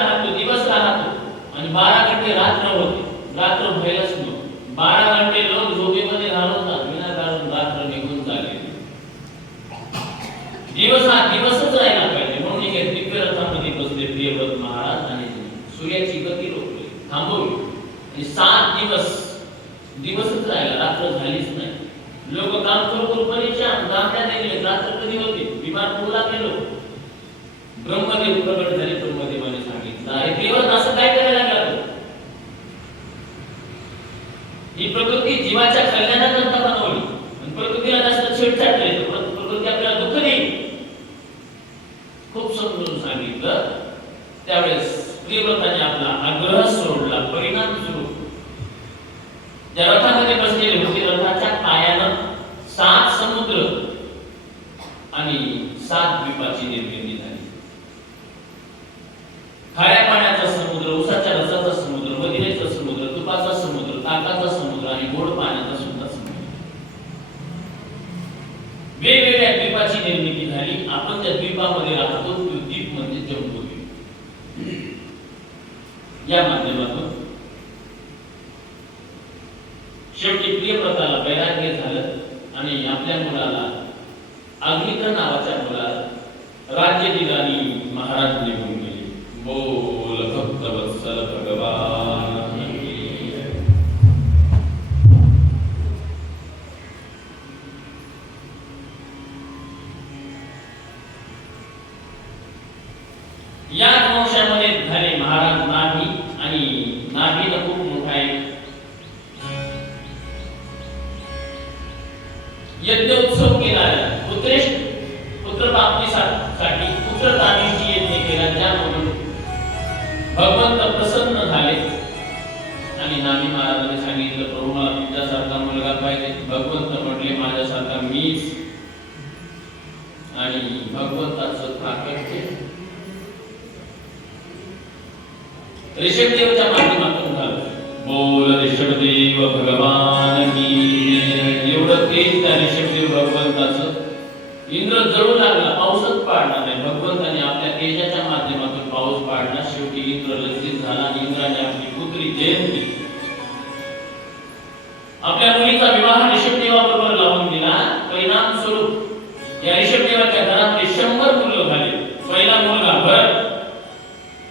राहतो, दिवस राहतो आणि 12 घंटे रात्र होते. रात्र व्हायलाच नको. 12 घंटे लोक झोपेमध्ये घालवतात, विनाकारण रात्र निघून झाले. दिवस हा दिवसच राहिला पाहिजे. म्हणून हे दिव्य रथामध्ये बसले प्रियव्रत महाराज आणि सूर्याची गती रोखली, थांबवली आणि 7 दिवसच राहिला, रात्र झालीच नाही. लोक काम करू परेशान, गामड्या निघले. रात्र कधी होते? विमान पुरला गेलो. ब्रह्मदेव प्रगट झाले. ब्रह्मदेवाने सांगितलं, अरे देवन असं काय करायला लागला? ही प्रकृती जीवाच्या कल्याणाकरता बनवली आणि प्रकृतीला जास्त छेडछाड केली तर प्रकृती आपल्याला दुःख देईल. खूप समजून सांगितलं. त्यावेळेस प्रियव्रताने आपला आग्रह सोडला. परिणाम सुरू. ज्या रथामध्ये बसलेले होते, रथाच्या पायानं 7 समुद्र आणि 7 द्वीपाची निर्मिती झाली. खाऱ्या पाण्याचा समुद्र, उसाच्या रसाचा समुद्र, मदिरेचा समुद्र, तुपाचा समुद्र, ताकाचा समुद्र आणि गोड पाण्याचा सुद्धा समुद्र. वेगवेगळ्या द्वीपाची निर्मिती झाली. आपण त्या द्वीपामध्ये राहतो. तो द्वीप म्हणजे जम्बूद्वीप. या माध्यमातून शेवटी प्रियव्रताला वैराग्य झालं आणि आपल्या मुलाला, अग्नित्र नावाच्या मुलाला राज्य दिलं आणि महाराज निघून गेले. बोल भक्तवत्सल भगवान की जय. या वंशामध्ये झाले महाराज नाभी आणि नाभीला खूप मोठा एक यज्ञ उत्सव केला. पुत्र प्राप्तीसाठी पुत्रदानीची यज्ञ केला, ज्यामधून भगवंत प्रसन्न झाले आणि नाभी महाराजांनी सांगितलं, प्रभू मला तुमच्यासारखा मुलगा पाहिजे. भगवंत म्हटले, माझ्यासारखा मीच. आणि भगवंताचं प्राकट्य ऋषभदेवच्या माध्यमातून झालं. बोल ऋषभदेव भगवान की एवढं तेज त्या ऋषभदेव भगवंताचं. इंद्र जळू लागला, पाऊसच पाडला नाही. भगवंताने आपल्या तेजाच्या माध्यमातून पाऊस पाडला. शेवटी इंद्र लज्जित झाला आणि इंद्राने आपली पुत्री जयंती, आपल्या मुलीचा विवाह ऋषभदेवाबरोबर लावून दिला. परिणाम स्वरूप या ऋषभदेवाच्या घरामध्ये 100 मुलं झाले. पहिला मुलगा भरत,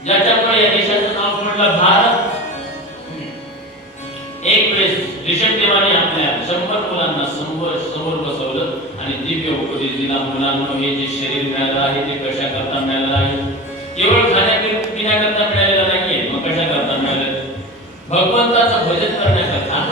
ज्याच्यामुळे या देशाचं नाव पडलं भारत. एक वेळेस ऋषभदेवाने आपल्या 100 मुलांना समोर बसवलं आणि दिव्य उपदेश दिला. मुलांना हे जे शरीर मिळालं आहे ते कशा करता मिळालं आहे? केवळ खाण्यापिण्याकरता मिळालेलं नाहीये. मग कशा करता मिळालं? भगवंताचं भजन करण्याकरता.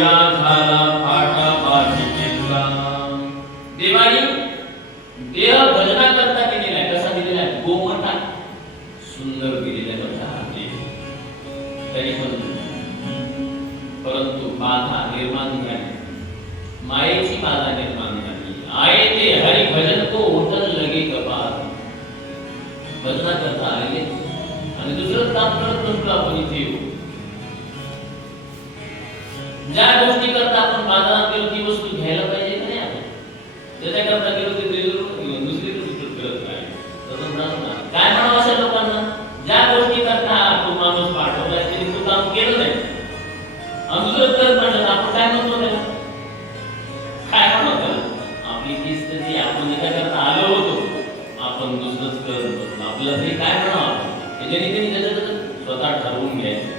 या झाला फाटा बाजीचा. देवानी देह भजना करता दिलेला आहे. कसा दिलेला आहे? गोमटा सुंदर दिलेला आहे बघा हाती. तरी पण परंतु बाधा निर्माण झाली, मायेची बाधा निर्माण झाली. आये ते हरि भजन को उठल लगे कपाल. भजना करता आले आणि दुसरं काम करत नसतो आपण इथे येऊ. ज्या गोष्टी करता आपण बाजारात गेलो ती वस्तू घ्यायला पाहिजे का नाही आपण? त्याच्याकरता गेलो ते दुसरीकडे करत नाही. तसं ना काय म्हणावं अशा लोकांना? ज्या गोष्टी करता तो माणूस पाठवला त्याने तो काम केलं नाही आणि दुसरं करत म्हटलं आपण काय म्हणतो त्याला? काय म्हणतो आपली ती स्थिती. आपण त्याच्याकरता आलो होतो, आपण दुसरंच करत बसलो. आपलं ते काय म्हणावं त्याच्याने त्यांनी त्याचं स्वतः ठरवून घ्यायचं.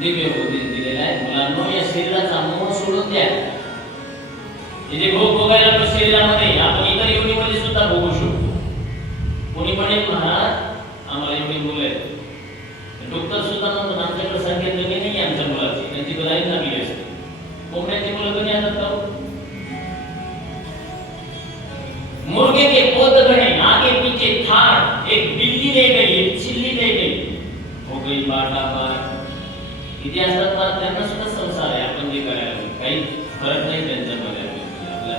दिव्य उपदेश दिलेला आहे. मुलांनो, या शरीराचा मोह सोडून द्या. हे जे भोग भोगायला तो शरीरामध्ये आपण इतर योनीमध्ये सुद्धा भोगू शकतो. कोणी म्हणेल महाराज आम्हाला एवढी मुलं आहेत, डॉक्टर सुद्धा म्हणतात आमच्याकडे संख्या कमी नाही आमच्या मुलाची, त्यांची बराई लागली असते. कोंबड्याची मुलं कधी आणतात का? मुर्गे के पोत गणे आगे पीछे ठाड़, एक बिल्ली ले गई एक चिल्ली ले गई, हो गई बाटा बार. किती असतात ना त्यांना सुद्धा संसार आहे. आपण जे करायला काही फरक नाही त्यांच्यामध्ये आपल्या.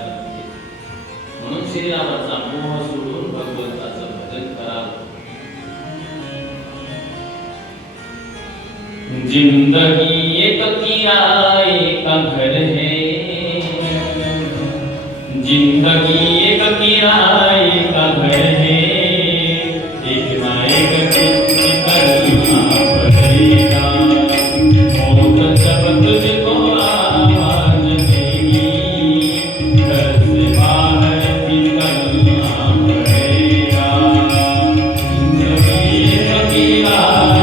म्हणून शरीरावरचा मोह सोडून भगवंताचं भजन करावं. जिंदगी एक किराए का घर है, जिंदगी एक किराए का घर है, एक ना एक दिन करना पड़ेगा. मौत जब तुझको आवाज देगी, घर से बाहर निकलना पड़ेगा. जिंदगी एक किराए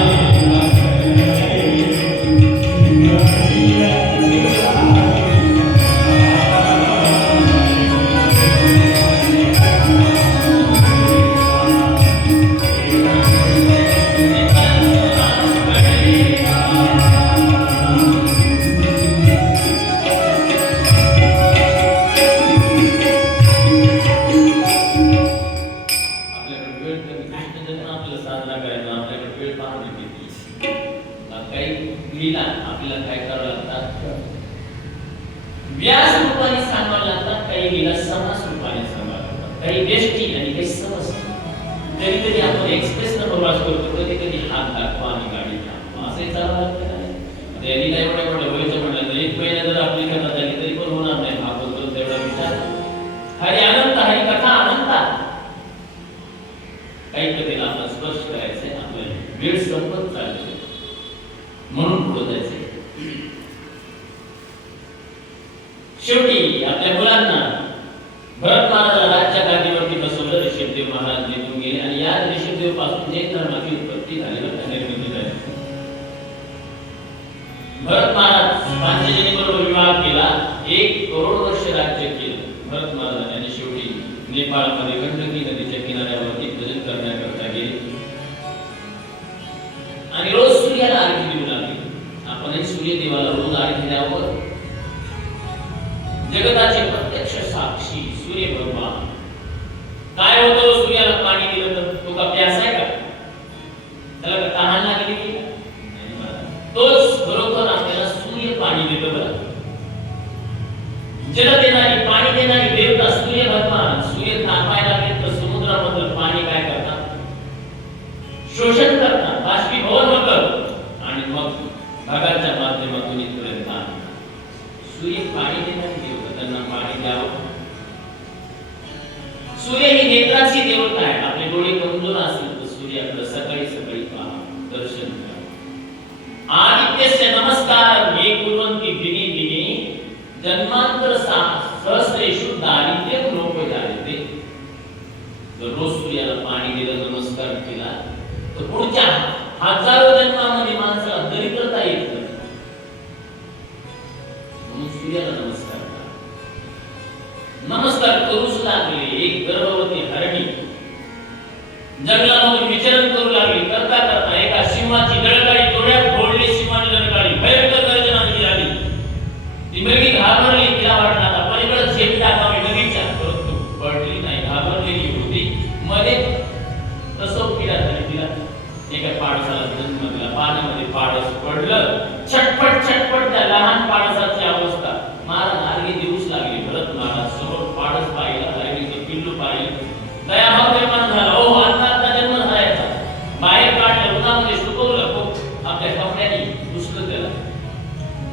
व्यास रूपाने सांगायला लागतात, काही लीला समास रूपाने सांगायला लागतात, काही व्यष्टी आणि काही समस. कधी कधी आपण एक्सप्रेस न प्रवास करतो, कधी कधी हात दाखवा आणि गाडी थांबवा असंही चालू लागतं. लीला एवढ्या व्हायचं म्हटलं एक महिना जर आपली कथा झाली तरी पण होणार नाही. भागवत तेवढा विचार हरी अनंत हरी कथा अनंत. काही कधीला आपण स्पर्श करायचंय, आपलं वेळ संपत चालले म्हणून पुढे जायचंय. शेवटी आपल्या मुलांना भरत महाराजाला राज्य गादीवरती बसवलं. ऋषभदेव महाराज निघून गेले आणि या ऋषभदेव पासून जैन धर्माची उत्पत्ती झाली, निर्मिती झाली. भरत महाराज पांचजनी बरोबर विवाह केला. 1 करोड वर्ष राज्य केलं भरत महाराजांनी आणि शेवटी नेपाळमध्ये गंडकी नदीच्या किनाऱ्यावरती भजन करण्याकरता गेले आणि रोज सूर्याला अर्घ्य देऊ लागले. आपणही सूर्यदेवाला रोज अर्घ्य द्यावं. जगताचे प्रत्यक्ष साक्षी सूर्य भगवान. काय होतं सूर्याला पाणी दिलं तर तो का प्यासा आहे का? त्याला का तहान लागली की? तोच बरोबर आपल्याला सूर्य पाणी देतो. बरं, जल देणारी पाणी देणारी देवता सूर्य भगवान. सूर्य तापायला लागले तर समुद्रामधलं पाणी काय करतात? शोषण करतात, बाष्पीभवन होतं आणि मग ढगांच्या माध्यमातून इथपर्यंत आणतात. सूर्य पाणी देणारी देवता, त्यांना पाणी द्यावं. सूर्य ही नेत्राची देवता आहे. आपले डोळे कमजोर असतील तर सूर्याकडे सकाळी सकाळी पहा, दर्शन करा. आदित्यस्य नमस्कार ये कुर्वन्ति दिने दिने जन्मांतर सहस्रेषु दारिद्र्यं नोपजायते. जर रोज सूर्याला पाणी दिलं, नमस्कार केला तर पुढच्या हजारो जन्मामध्ये माणसाला दरिद्रता येत नाही. म्हणून सूर्याला नमस्कार करा. नमस्कार करूच लागले. एक गर्भवती हरणी जंगलामध्ये विचरण करू लागली. करता करता एका सिंहाची दळकाळी डोळ्यात फोडली. सिंहाने दळकाळी भयंकर गर्जना निघाली.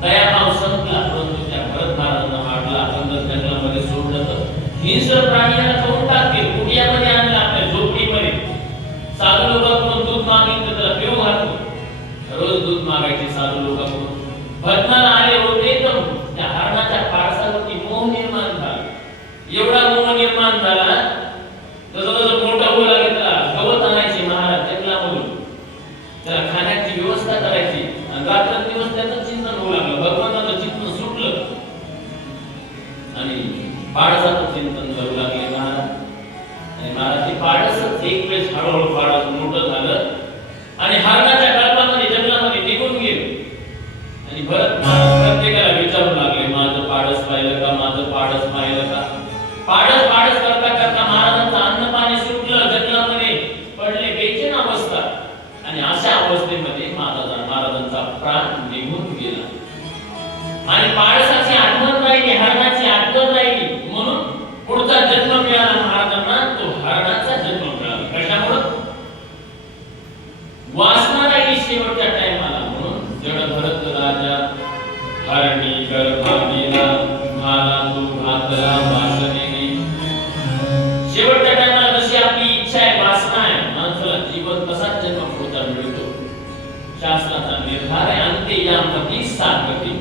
दयाभाव संपला, परंतु त्या भरत महाराजांना वाटला आपण जर जंगलामध्ये सोडलं तर हिंस्र प्राणीला खाऊन टाकतील. कुटियामध्ये आणलं, आपल्या झोपडीमध्ये साधू लोकांकडून दूध मागितलं तर त्याला पिऊ घालतो. रोज दूध मागायचे साधू लोकांकडून. भजनाला आले होते तर त्या हरणाच्या पारसावरती मोह निर्माण झाला. एवढा मोह निर्माण झाला, जसं मोठा होऊ लागला त्याला गवत आणायचे महाराज जंगलामधून, त्याला खाण्याची व्यवस्था करायची आणि रात्रंदिवस त्याचं चिंतन होऊ लागलं. भगवंताचं चिंतन सुटलं आणि पाडसाचं चिंतन करू लागले महाराज. आणि महाराज ते पाडसच एक वेळेस हळूहळू पाडस मोठं झालं आणि हरणाच्या कल्पामध्ये जंगलामध्ये निघून गेले. आणि भरत महाराज प्रत्येकाला विचारू लागले, माझं पाडस पाहिलं का, माझं पाडस पाहिलं का. पाडस पाडस करता करता महाराजांचं अन्न पाणी सुटलं, जंगलामध्ये पडले, बेचैन अवस्था. आणि अशा अवस्थेमध्ये महाराजांचा प्राण निघून गेला आणि पाडसाची आठवण राहिली, हरणाची आठवण राहिली. म्हणून पुढचा जन्म मिळाला महाराजांना, तो हरणाचा जन्म मिळाला. कशामुळे? वासना राहिली शेवटच्या टाइमाला. म्हणून जड भरत राजा हरणी गर्भाला घाला तू घातला वासनेने. शेवटच्या टाइमाला जशी आपली इच्छा आहे, वासना आहे, माणसाला जीवन कसा जन्म पुढचा मिळतो, शास्त्राचा निर्धार आहे. अंते यामध्ये सागती.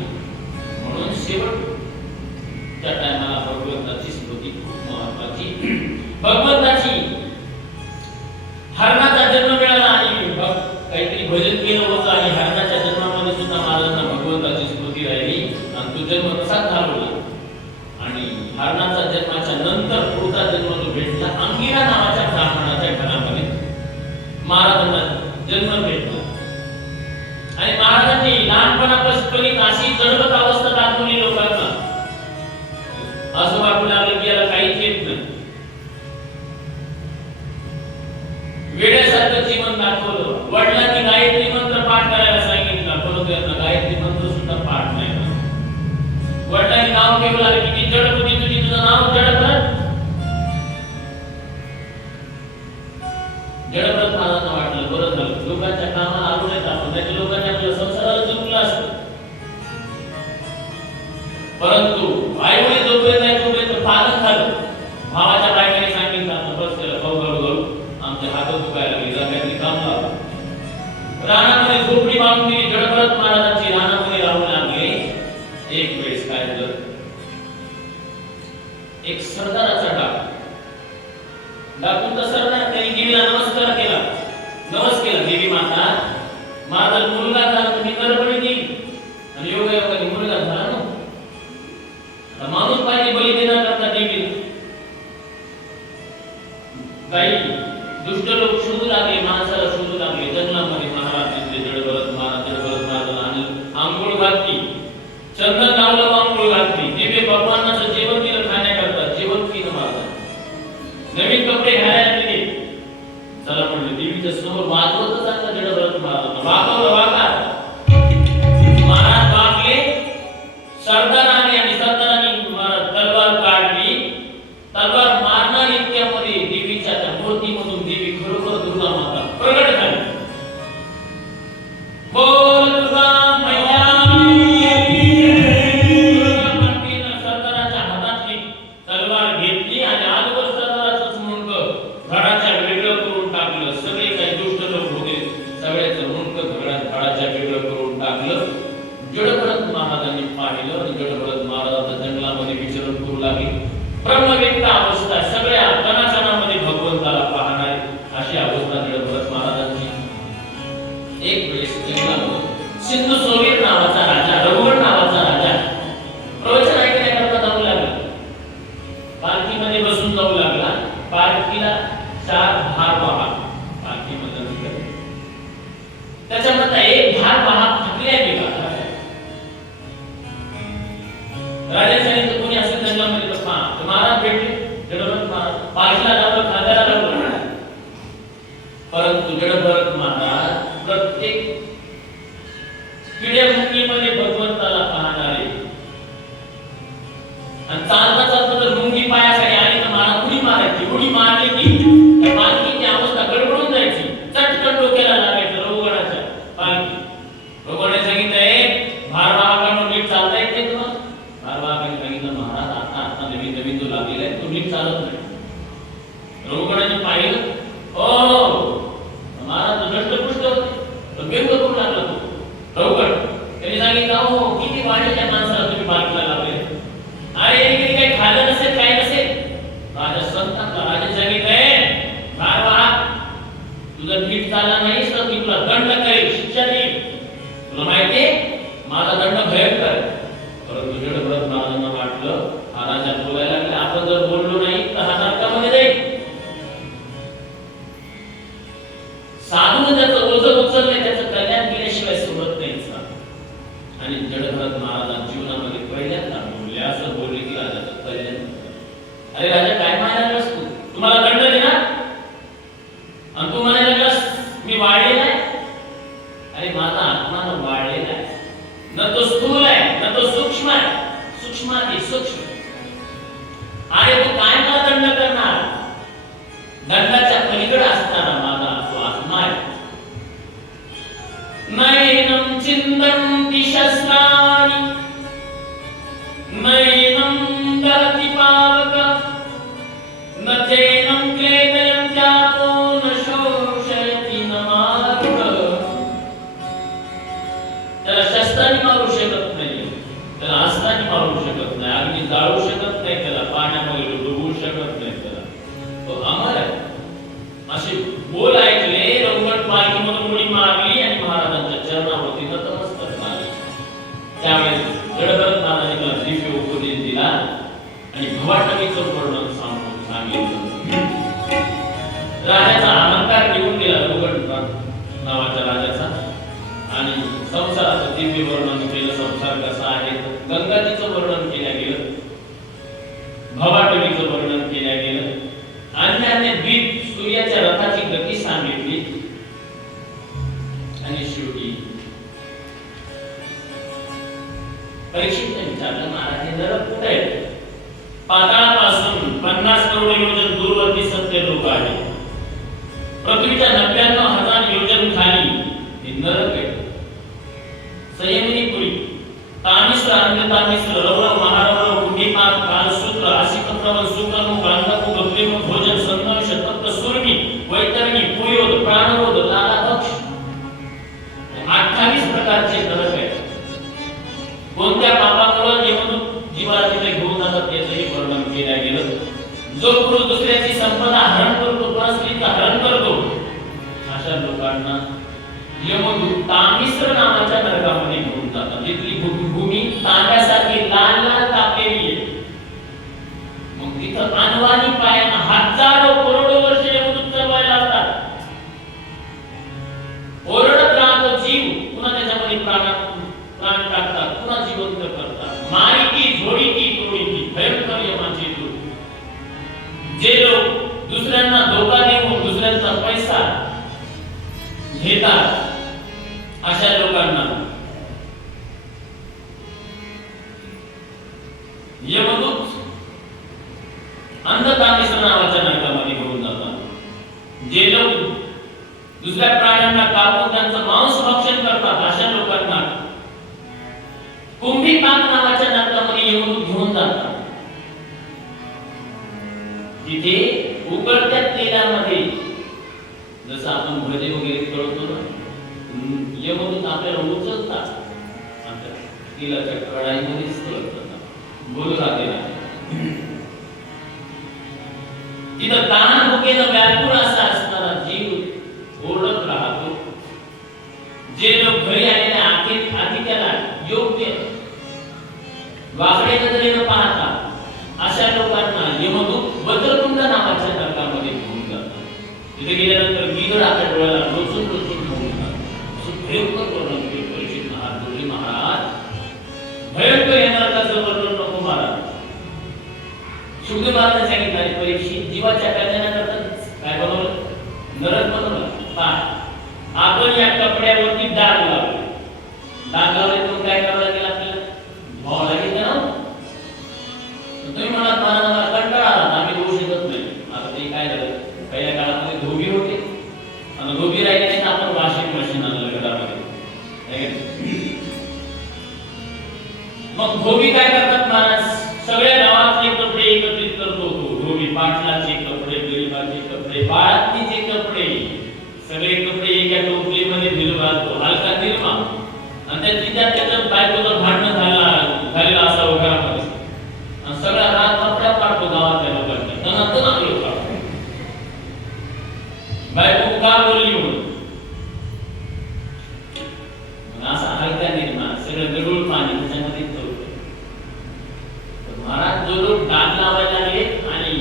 म्हणून शेवटच्या टाइमाला भगवंताची स्मृती खूप महत्वाची. भगवंताची हरणाचा जन्म मिळाला आणि काहीतरी भजन केलं होतं आणि हरणाच्या जन्मामध्ये सुद्धा महाराजांना भगवंताची स्मृती राहिली आणि तो जन्म तसाच घालवला. आणि हरणाचा जन्माच्या नंतर पुढचा जन्म जो भेटला अंगिरा नावाच्या ब्राह्मणाच्या घरामध्ये महाराजांना जन्म भेटला. आणि महाराजांनी लहानपणापासून अशी जडगत अवस्था दाखवली लोकांना, असं वाटू लागलं की याला काहीच येत नाही. वेड्यासारखं जीवन दाखवलं. वडिलांनी गायत्री मंत्र पाठ करायला सांगितलं, परंतु यांना गायत्री मंत्र सुद्धा पाठ नाही. वडिलांनी नाव ठेवलं आले की जडपती तुझी, तुझं नाव जडभरत. जडभरत महाराजांना वाटलं बरं झालं, लोकांच्या कामाला आलो नाही आपण, त्याच्या लोकांनी आपल्या संसाराला जमलं असतं. परंतु आईवडील जोपर्यंत नाही तोपर्यंत पालन झालं. भावाच्या बायकाने सांगितलं बस त्याला खाऊ घालू घालू, आमच्या हातात दुखायला लागले, काहीतरी काम लावलं. रानामध्ये झोपडी बांधून दिली. जडभरत महाराजांची रानामध्ये राहू लागले. एक वेळेस काय झालं, एक सरदाराचा डाकून तर सरदार त्यांनी देवीला नमस्कार केला. केला देवी माता, माझा मुलगा झाला तुम्ही गडबडी देईल आणि योगायोगाने मुलगा झाला ना. आता माणूस पाहिजे बळी देण्याकरता देवीला. काही दुष्ट लोक शोधू लागले, माणसाला शोधू लागले. जंगलामध्ये महाराज दिसले. जडभरत महाराजांना आंघोळ घातली, चंदन लावलं, आंघोळ घातली. दिव्य भगवानाचं जेवण दिलं खाण्याकरता. जेवण केलं महाराज. नवीन कपडे घालायला दिले. चला म्हणले देवीच्या समोर वाजवत चांगलं जडभरत महाराजांना वागवलं. महाराज वागले. सरदाराने आणि सरदाराने तलवार काढली. तलवार मारणार इतक्यामध्ये देवीच्या त्या मूर्तीमधून देवी खरोखर दुर्गा माता प्रगट झाली. बोल दुर्गा मैया. सरदाराच्या हातातली तलवार घेतली आणि आजवर सरदाराचंच मुंडकं धडाच्या वेगळं करून टाकलं. सगळे काही दुष्ट लोक होते, सगळ्याचं मुंडकं धडाच्या वेगळं करून टाकलं. जडभरत महाराजांनी पाहिलं आणि जडभरत महाराज जंगलामध्ये विचरण करू लागले. ब्रह्मवेत्त अवस्था, सगळ्या कणाकणामध्ये भगवंताला पाहणारे अशी अवस्था जडभरत महाराजांची. एक वेळेस जंगलामध्ये सिंधू सोवीर नावाचा राजा, रघुवर नावाचा राजा प्रवचन ऐकण्याकरता जाऊ लागला. पालखीमध्ये बसून जाऊ लागला. पालखीला 4 भार वाहक पालखीमध्ये निघाले. त्याच्यामधला एक भार वाहक थकल्या गेला. राजा सांगितलं कोणी असेल जंगलामध्ये तर महाराज भेटले. जडभरत महाराज पालखीला लावलं, खांद्याला लावलं. परंतु जडभरत महाराज प्रत्येक किड्यामुंगीमध्ये भगवंताला पाहणारे आणि चालता चालता जर मुंगी पायाखाली आली तर महाराज उडी मारायची. उडी मारली की त्या पालखीची अवस्था गडबडून जायची. चटकन डोक्याला लागायचं रघुगणाच्या पालखी. रघुगणाने सांगितलंय भारवाहकांनो हो किती वाढले त्या माणसाला तुम्ही बाजूला लावले. अरे इकडे काही खाल्लं नसेल काही नसेल. राजा संतांना राजा सांगितलंय गाढवा तुझं नीट चालला नाहीस तर मी तुला दंड करेल शिक्षा देईल. तुला माहितीये माझा दंड भयंकर. परंतु जडभरत महाराजांना वाटलं हा राजा बोलायला लागला आपण जर बोललो नाही तर हा नरकामध्ये जाईल. साधून त्याचं ओझं उचललंय त्याचं कल्याण केल्याशिवाय सोडत नाही. आणि जडभरत महाराज जीवनामध्ये पहिल्यांदा बोलले असं बोलले की राजाचं कल्याण. अरे राजा काय म्हणायला तू तुम्हाला दंड देणार आणि तू म्हणायला लागलास मी वाढलेला आहे. अरे माझा आत्मा न वाढलेला आहे न तो स्थूल आहे न तो सूक्ष्म आहे. सूक्ष्माती सूक्ष्म. अरे तू काय मला दंड करणार. दंडाच्या पलीकडे असणारा माझा तो आत्मा आहे. नैनं चिंतन्ति शस्त्राणि नैनं दहति पावक न चैनं क्लेदयन्त्यापो न शोषयति न मारुक. त्याला शस्त्राने मारू शकत नाही त्याला अस्त्राने मारू शकत नाही अग्नी जाळू शकत नाही त्याला पाण्यामध्ये डुबवू शकत नाही त्याला. तो अमर आहे. असे बोल ऐकले रंगवट पालखीमधून उडी मारली आणि महाराजांच्या चरणावरती नतमस्तक झाले. त्यावेळेस जडभरत महाराजांनी दिव्य उपदेश दिला आणि भवाटवीचं वर्णन सांगितलं. राजाचा अहंकार निघून गेला रघुगण नावाच्या राजाचा आणि संसाराचं दिव्य वर्णन केलं. संसार कसा आहे गंगाजीचं वर्णन केलं गेलं भवाटवीचं वर्णन केलं गेलं. अन्याने द्वीप सूर्याच्या रथाची गती सांगितली आणि शेवटी परीक्षितने विचारलं महाराज हे नरक कुठे आहे. पाताळापासून 50 करोड योजन दूरवरती सत्य लोक आहे. पृथ्वीच्या 99,000 योजन खाली हे नरक आहे. संयमिनीपुरी तामिश्र अंधतामिश्र रवरव महारवरव कुंडीपाक कालसूत्र आसिकप्रवन सुकर्म गांधकु गप्रेम भोजन संतोष तत्व सुरमी वैतरणी पुयोद प्राणरोध लालाभक्ष 28 प्रकारचे नरक आहेत. कोणत्या पापामुळे यमदूत जीवाला तिथे घेऊन जातात याचंही वर्णन केलं गेलं. जो पुरुष दुसऱ्याची संपदा हरण करतो परस्त्रीचं हरण करतो अशा लोकांना यमदूत तामिश्र नावाच्या नरकामध्ये घेऊन जातात. जिथली भूमी तांब्यासारखी लाल लाल तापलेली आहे. मग तिथं अनवाणी पायानं हजारो करोडो वर्ष यमदूत चढवायला लागतात. ओरडत राहतो जीव पुन्हा त्याच्यामध्ये प्राण टाकतात पुन्हा जिवंत करतात. मारिकी झोडीकी तोडीकी भयंकर यमाचे दूत. जे लोक दुसऱ्यांना धोका देऊन दुसऱ्यांचा पैसा घेतात अशा लोकांना यमदूत अंधतामिश्र नावाच्या नरकामध्ये घेऊन जातात. जे लोक दुसऱ्या प्राण्यांना कापून त्यांचं मांस भक्षण करतात अशा लोकांना कुंभीपाक नावाच्या नरकामध्ये यमदूत घेऊन जातात. तिथे उकळत्या तेलामध्ये जसं आपण भजे वगैरे तळतो ना यमदूत आपल्याला उचलतात तेलाच्या कढाईमध्येच तळतात. बोलू राहते ना तिथं ताण भुकेनं व्याकुळ असा असणारा जीव ओरडत राहतो. जे लोक घरी आलेल्या अतिथ्याला योग्य वाकडे नजरेनं पाहतात अशा लोकांना यमदूत वज्रकुंड नावाच्या नरकामध्ये घेऊन जातात. तिथे गेल्यानंतर गिधड आपल्या डोळ्याला लोचून लोचून घेऊन जातात. भयंकर वर्णन केले परीक्षित महाराज बोलले महाराज भयंकर या नरकाचं वर्णन नको महाराज. शुद्ध महाराज सांगितलं परीक्षित जीवाच्या कल्याणाकरता काय बनवलं नरक बनवलं. पहा आपण या कपड्यावरती डाग लावले. डाग लावले तर काय करावं लागेल आपल्याला भाव लागेल ना. तुम्ही म्हणाल मला कंटाळा आला आम्ही धुवू शकत नाही. आता ते काय झालं पहिल्या काळामध्ये धोबी होते आणि धोबी राहिले नाही आपण वॉशिंग मशीन आणलं घरामध्ये. मग धोबी काय करतात महाराज सगळ्या गावातले कपडे एकत्रित करतो. धोबी पाटलाचे कपडे गरीबाचे कपडे बाळातीचे कपडे सगळे कपडे एका टोपलीमध्ये भिजवतो हलका निरमा आणि त्याच्या बायकोचं भांडण झालेलं असावं घरामध्ये आणि सगळ्या रात कपड्या पाडतो गावातल्या लोकांच्या नंतर आपलं काढतो बायको का बोलली म्हणून असा हलका निर्माण सगळं गडूळ पाणी त्याच्यामध्ये महाराज जो लोक डाग लावायला लागले आणि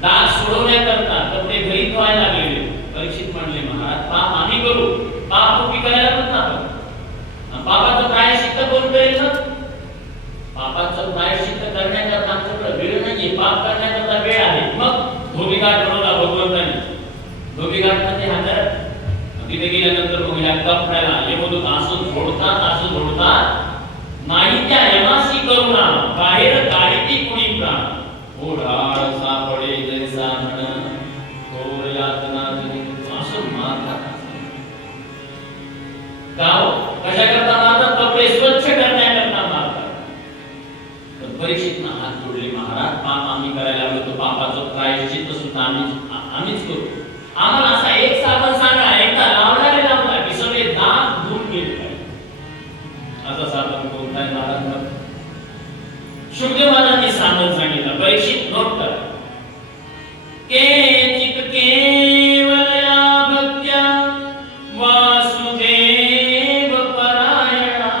डाग सोडवण्याकरता कपडे घरी धुवायला लागले. परीक्षित म्हणले महाराज पाप आम्ही करू पाप उभी करायला पण ना पापाचं प्रायश्चित्त कोण करेल ना पापाचं प्रायश्चित्त करण्याकरता आमच्याकडे वेळ नाहीये पाप करण्याकरता वेळ आहे. मग धोबीघाट बनवला भगवंतांनी धोबीघाट मध्ये हातात तिथे गेल्यानंतर मग या कपड्याला यमदूत असं झोडतात नाही त्या यमाशी करुणा बाहेर काढीती कुणी प्राण ओढाळ सापडे जैसा म्हण थोर यातना असं मारतात. गाव कशा करता मारतात कपडे स्वच्छ करण्याकरता मारतात. पण परीक्षितनं हात जोडले महाराज पाप आम्ही करायला लागलो तो पापाचं प्रायश्चित्त सुद्धा आम्हीच करू. आम्हाला असा एक साबण सांगा एकदा लावला की सगळे दाग धुवून गेले असा साबण कोणता आहे महाराज. शुभदेव महाराजांनी साबण सांगितलं परीक्षित नोट करा. केचित केवलया भक्त्या वासुदेव परायणा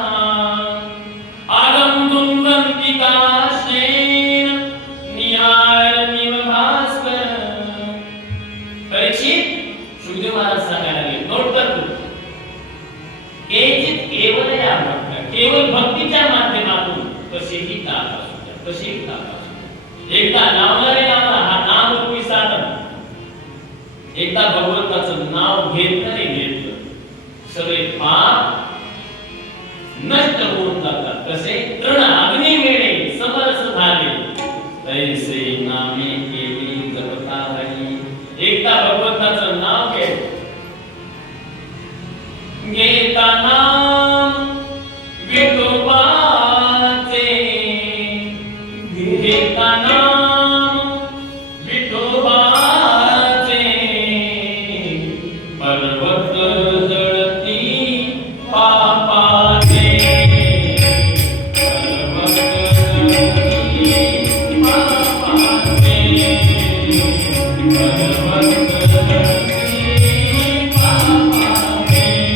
आगम दुर्गंतिकाश्रेण निहारनिव भास्कर. परीक्षित शुभदेव महाराज सांगायला लागले नोट कर तू. केचित केवलया भक्त्या केवळ भक्तीच्या माध्यमातून कशीही ताक असू द्या कशीही ताक असू द्या एकदा लावणारे लावला हा नामरूपी साधन एकदा भगवंताचं नाव घेतलं नाही घेतलं सगळे पाप नष्ट होऊन जातात. कसे तृण अग्नी वेळे समरस झाले तैसे नामे केली जपता हरी. एकदा भगवंताचं नाव घेता नाम विठोबाचे घेता नाम विठोबाचे पर्वत जळती पापाचे पर्वत जळती पापाचे पर्वत जळती पापाचे.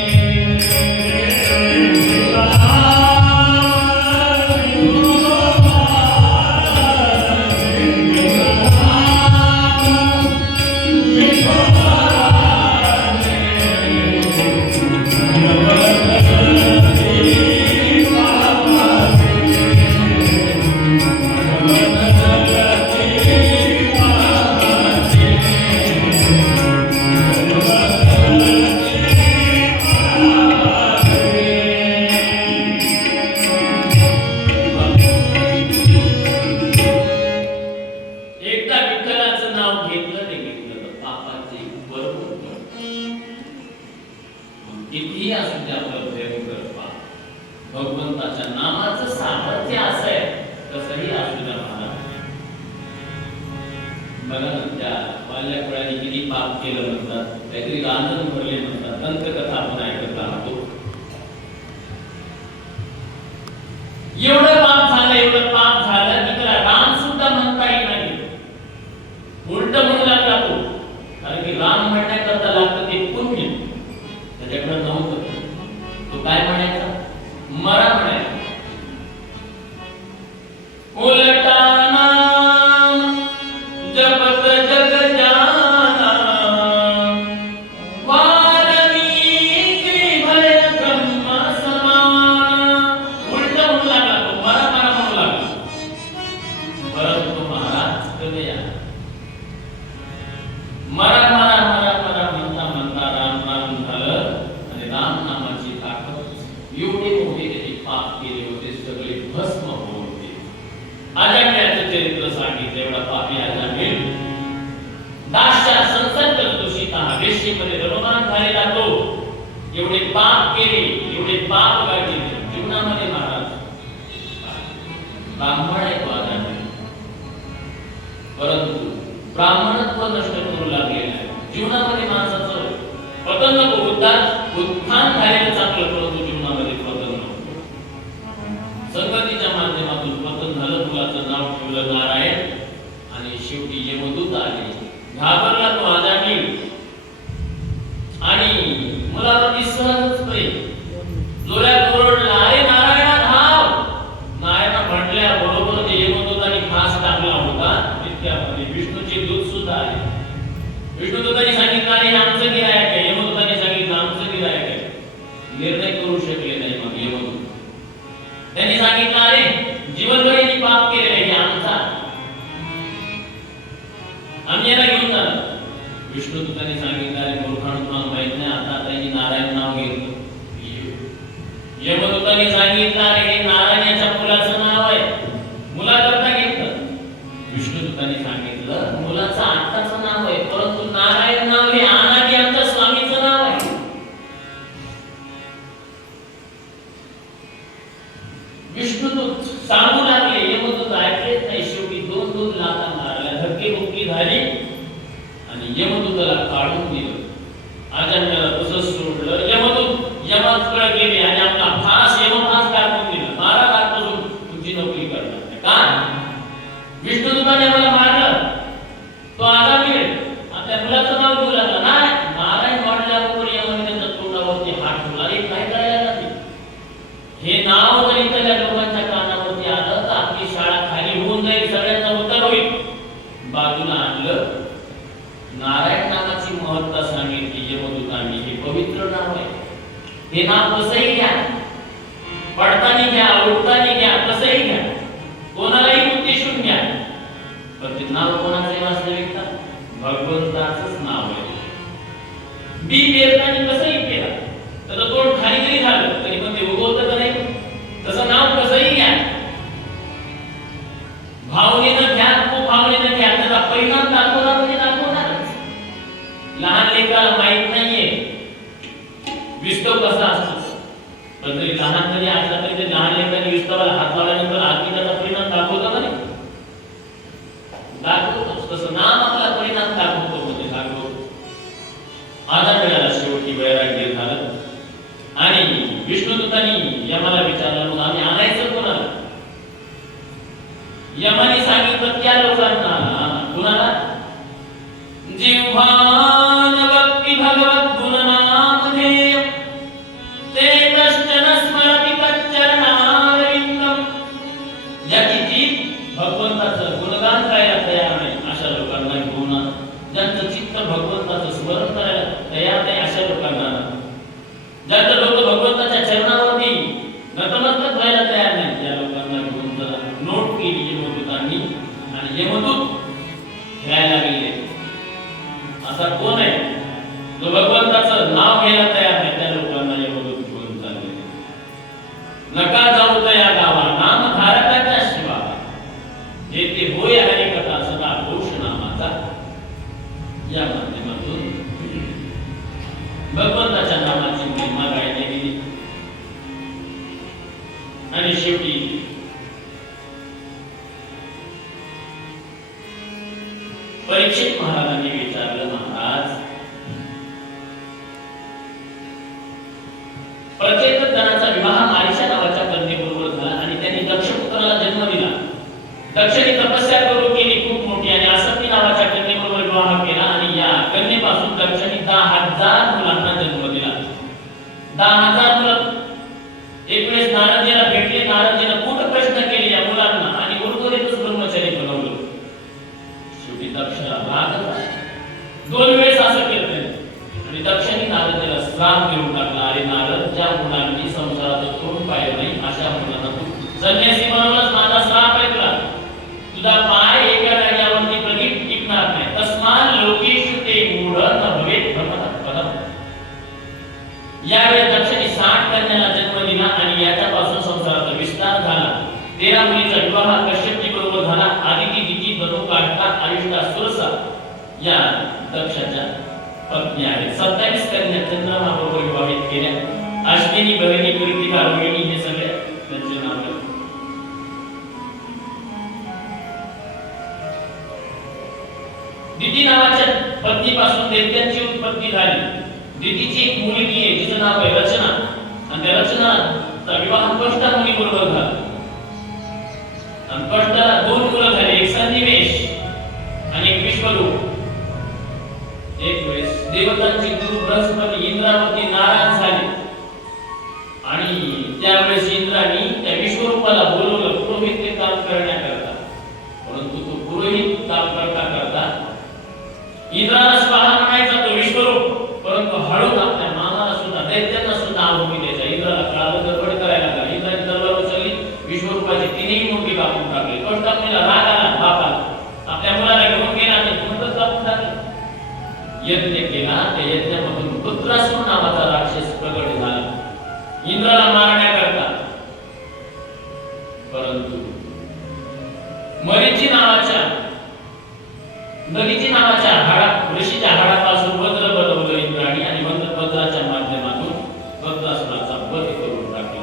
कितीही असू द्या भयंकर पाप भगवंताच्या नामाचं सामर्थ्य असं आहे कसंही असू द्या महाराज. बघा ना त्या वाल्या कुळाने किती पाप केलं म्हणतात काहीतरी रांजण भरले म्हणतात दंतकथा आपण ऐकत राहतो. एवढं पाप झालं की त्याला राम सुद्धा म्हणता येत नाही उलट म्हणू लागला तो. कारण की राम म्हणण्याकरता लागतं ते पुण्य त्याच्याकडे नव्हतं. तो काय म्हणायचा मरा म्हणायचा. उलटा नाम जपत जग जाना वाल्मीकि भय ब्रह्म समान. उलट म्हणू लागला तो मरा म्हणू लागला. परंतु महाराज कधी मरा म्हणता राम झालं आणि राम नामाची ताकद एवढे मोठे त्याने पाप केले होते सगळे भस्म होते. अजामिळाचं चरित्र सांगितलं एवढा पापी अजामिळ दास्या संसर्ग दूषित वेश्येमध्ये रममाण झालेला तो एवढे पाप केले एवढे पाप गाठले जीवनामध्ये महाराज ब्राह्मण आहे तो अजामिळ परंतु ब्राह्मणत्व नष्ट करू लागलेलं आहे. जीवनामध्ये माणसाचं पतन नको उत्थान झालेलं चांगलं परंतु जीवनामध्ये पतन बोललं नारायण. आणि शेवटी यमदूत आले. घाबरला तो आजानील आणि मुलावरती सहजच प्रेम जोरात ओरडला, अरे नारायणा धाव. नारायणा म्हटल्या बरोबर ते यमदूतांनी फास टाकला होता. तितक्यामध्ये विष्णूचे दूत सुद्धा आले. विष्णुदूतांनी सांगितलं, अरे आमचं गिरायक आहे. यमदूतांनी सांगितलं, आमचं गिरायक आहे. निर्णय करू शकले नाही मग यमदूत. त्यांनी सांगितलं, अरे जीवनभर पाप केलेलं आहे आमचा, आम्ही याला घेऊन जाणार. विष्णुदूतांनी सांगितलं, अरे मूर्खांनो तुम्हाला माहित नाही आता त्यांनी नारायण नाव घेतलं. यमदूतांनी सांगितलं, अरे हे नारायणाच्या मुलाचं नाव आहे, मुलाकरता घेतलं. विष्णुदूतांनी सांगितलं, मुलाचं आत्ताचं नाव आहे, परंतु नारायण नाव हे अनादी आमच्या स्वामीचं नाव आहे. विष्णुदूत सांगू लागले, यमदूत ऐकलेच नाही. शेवटी दोन दोन लाथा मारल्या, धक्केबुक्की झाली आणि यमदूताला काढून दिलं. अजाण्याला तसंच सोडलं. यमदूत यमाकडे गेले आणि आपला फास यमफास टाकून दिला. महाराज आजपासून तुमची नोकरी करणार का? विष्णुदूताने मला मारलं, तो आजार मिळेल. आपल्या मुलाचं नाव घेऊ लागला. नाही, नारायण वाढल्याबरोबर यमाने त्याच्या तोंडावरती हात ठेवला. अरे काय करायला लागले? हे नाव जर इथल्या लोकांच्या कानावरती आलं तर आपली शाळा खाली होऊन जाईल, सगळ्यांचा उत्तर होईल. बाजूला आणलं. नारायण नावाची महत्ता सांगितली यमदूतांनी. हे पवित्र नाव आहे. हे नाव कसंही घ्या, पडताना घ्या, उठताना घ्या, कसंही घ्या, कोणालाही उद्देशून घ्या, पण ते नाव कोणाचं आहे वास्तविकता? भगवंताचंच नाव आहे. बी पेरताना कसंही केलं तर तोंड खाली जरी झालं तरी पण ते उगवतं का नाही? तसं नाव कसंही घ्या, भावनेनं घ्या, खूप भावनेनं घ्या, त्याचा परिणाम दाखवणार म्हणजे दाखवणारच. लहान लेकराला माहित नाहीये विस्तव कसा असतो, पण तरी लहान जरी असला तरी ते लहान लेकराने विस्तवाला हात लावल्यानंतर आधी त्याचा परिणाम दाखवतो का नाही? दाखवतोच. तसं नाम आपला परिणाम दाखवतो म्हणजे दाखवतो. आजार मिळाला. शेवटी वैराग्य झालं आणि विष्णुदूतांनी यमाला विचारलं, मग आम्ही आणायचं कोणाला? यमाने सांगितलं त्या लोकांना. कुणाला? जिव्हान भक्ती भगवत गुणनामधेय ते कश्चन स्मरति तच्चरणारविंदम. ज्याची जीभ भगवंताचं गुणगान करायला तयार नाही अशा लोकांना घेऊन, ज्यांचं चित्त भगवंताचं स्मरण करायला तयार नाही अशा लोकांना, ज्यांचं डोकं भगवंताच्या चरणावरती नतमस्तक व्हायला तयार नाही त्या लोकांना घेऊन जरा नोट केली यमदूतांनी. आणि यमदूत घ्यायला गेले. असा कोण आहे जो भगवंताचं नाव घ्यायला तयार नाही? त्या लोकांना यमदूत घेऊन चालले. नका जाऊ त्या गावा, नाम धारकाच्या शिवा जेथे होय हरिकथा सदा घोष नामाचा. या माध्यमातून भगवंताच्या नामाची महिमा गायली गेली. आणि शेवटी परीक्षित महाराजांनी विचारलं, महाराज प्रचेतनाचा विवाह मारीशा नावाच्या कन्येबरोबर झाला आणि त्यांनी दक्षपुत्राला जन्म दिला. दक्षने तपस्या करून केली खूप मोठी आणि असती नावाच्या कन्येबरोबर विवाह केला आणि या कन्येपासून दक्षने 10,000 मुलांना जन्म दिला. 10,000 मुलं. एक वेळेस नारदजीला भेटले. नारदजीने खूप प्रश्न केले या मुलांना आणि उर्वरितच ब्रह्मचारी बनवलं. शेवटी दक्षला राग आला. 2 वेळेस असं केलं आणि दक्षाने नारदजीला श्राप देऊन टाकला. अरे नारद, ज्या मुलांनी संसाराचं तोंड पाहिलं नाही अशा मुलांना तू संन्यासी बनवलंस. माझा श्राप आहे तुला. तुझा पाय एका जागेवरती कधी टिकणार नाही. तस्मात् लोकेषु ते मूढ न भवेत् ब्रह्मतत्पदम्. यावेळी दक्षने 60 कन्यांना जन्म दिला आणि याच्यापासून संसाराचा विस्तार झाला. 13 मुलीचा विवाह कश्यपजी बरोबर झाला. आदिती, दिती, धनु, काष्टा, आयुष्टा, सुरसा या दक्षाच्या पत्नी आहेत. 27 कन्या चंद्रमाबरोबर विवाहित केल्या. अश्विनी, बहिणी, कृतिका, रोहिणी हे सगळे त्यांचे नाव आहेत. दिती नावाच्या पत्नीपासून दैत्यांची उत्पत्ती झाली. दितीची एक मुलगी आहे जिचं नाव आहे रचना आणि त्या रचनाचा विवाह कष्टा मुली बरोबर झाला आणि कष्टाला 2 मुलं झाली. देवतांचे गुरु बृहस्पती इंद्रावरती नाराज झाले आणि त्यावेळेस इंद्राने त्या विश्वरूपाला बोलवलं पुरोहित ते काम करण्याकरता. परंतु तो पुरोहित काम करता करता इंद्राला स्वतः म्हणायचा तो विश्वरूप, परंतु हळूच आपल्या मामाला सुद्धा दैत्यांना सुद्धा आहुती द्यायचा. इंद्राला कळालं, गडबड करायला लागला. इंद्राने तलवार उचलली, विश्वरूपाची तिन्ही मुंगी कापून टाकली. कष्टामुळेला राग आला बापाला, आपल्या मुलाला घेऊन गेला आणि मुंडच कापून टाकली. यज्ञ केला, त्या यज्ञामधून पुत्रासुर नावाचा राक्षस प्रगट झाला इंद्राला मारण्याकरता. परंतु मरीची नावाच्या ऋषीच्या हाडापासून वज्र बनवलं इंद्राणी आणि वज्राच्या माध्यमातून वज्रासुराचा वध करून टाकला.